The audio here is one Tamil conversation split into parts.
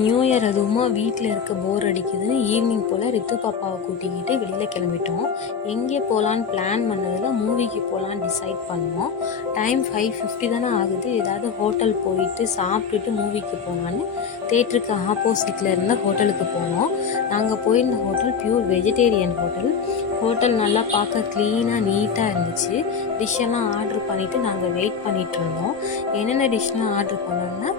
நியூ இயர் அதுவுமா வீட்டில் இருக்க போர் அடிக்குதுன்னு ஈவினிங் போல் ரித்து பாப்பாவை கூட்டிக்கிட்டு வெளியில் கிளம்பிட்டோம். எங்கே போகலான்னு பிளான் பண்ணதில் மூவிக்கு போகலான்னு டிசைட் பண்ணோம். டைம் 5:50 தானே ஆகுது. ஏதாவது ஹோட்டல் போயிட்டு சாப்பிட்டுட்டு மூவிக்கு போகலான்னு தேட்டருக்கு ஆப்போசிட்டில் இருந்த ஹோட்டலுக்கு போனோம். நாங்கள் போயிருந்த hotel pure vegetarian hotel. Hotel நல்லா பார்க்க க்ளீனாக நீட்டாக இருந்துச்சு. டிஷ்ஷெல்லாம் ஆர்டர் பண்ணிவிட்டு நாங்கள் வெயிட் பண்ணிகிட்டு இருந்தோம். என்னென்ன டிஷ்லாம் ஆர்டர் பண்ணோன்னா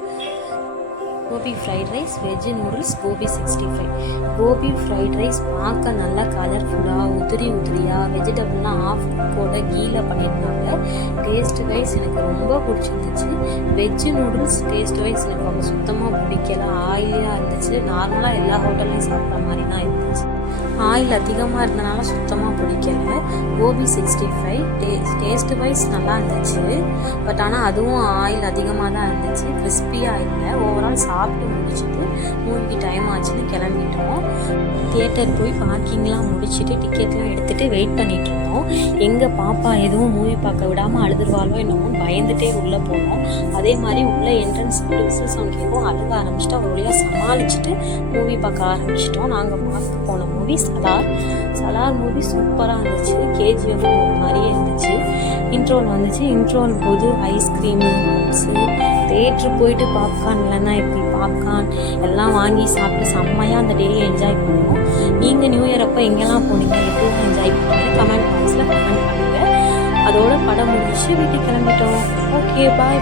gobi fried rice, veg noodles, gobi 65. Gobi fried rice பார்க்க நல்லா கலர்ஃபுல்லாக உதிரியாக வெஜிடபிள்லாம் ஆஃப் கூட கீழே பண்ணியிருந்தாங்க. டேஸ்ட் வைஸ் எனக்கு ரொம்ப பிடிச்சிருந்துச்சு. வெஜ் நூடுல்ஸ் டேஸ்ட் வைஸ் எனக்கு அவங்க சுத்தமாக பிடிக்கல. ஆயிலியாக இருந்துச்சு. நார்மலாக எல்லா ஹோட்டல்லையும் சாப்பிட்ற மாதிரி தான் இருந்துச்சு. ஆயில் அதிகமாக இருந்தனால சுத்தமாக பிடிக்கல. கோபி 65 டேஸ்ட் வைஸ் நல்லா இருந்துச்சு. பட் ஆனால் அதுவும் ஆயில் அதிகமாக தான் இருந்துச்சு. கிறிஸ்பியாக இல்லை. ஓவரால் சாப்பிட்டு முடிச்சுட்டு மூவிக்கு டைம் ஆச்சுன்னு கிளம்பிட்டோம். தியேட்டர் போய் பார்க்கிங்லாம் முடிச்சுட்டு டிக்கெட்லாம் எடுத்துகிட்டு வெயிட் பண்ணிகிட்டு இருந்தோம். எங்கள் பாப்பா எதுவும் மூவி பார்க்க விடாமல் அழுதுருவாளோ என்னமோ பயந்துகிட்டே உள்ளே போனோம். அதே மாதிரி உள்ளே என்ட்ரன்ஸ் விசில் சவுண்ட் கேட்கும். அழுக ஆரம்பிச்சிட்டு ஒரு வழியாக சமாளிச்சுட்டு மூவி பார்க்க ஆரம்பிச்சிட்டோம். நாங்கள் பார்க்க போன மூவி சலார் மூவி சூப்பராக இருந்துச்சு. கேஜிஎஃப் மாதிரியே இருந்துச்சு. இன்ட்ரோல் வந்துச்சு. இன்ட்ரோல் போது ஐஸ்கிரீமு, பப்ஸு, தேட்ரு போயிட்டு பாப்கார்ன் இல்லைன்னா எப்படி பாப்கார்ன் எல்லாம் வாங்கி சாப்பிட்டு செம்மையாக அந்த டேயை என்ஜாய் பண்ணுவோம். நீங்கள் நியூ இயர் அப்போ எங்கெல்லாம் போனீங்க, எப்படிலாம் என்ஜாய் பண்ணுங்கள் கமெண்ட் பாக்ஸில் கமெண்ட் பண்ணுங்கள். அதோட படம் முடிச்சு வீட்டுக்கு கிளம்பிட்டோம். ஓகே, பாய்.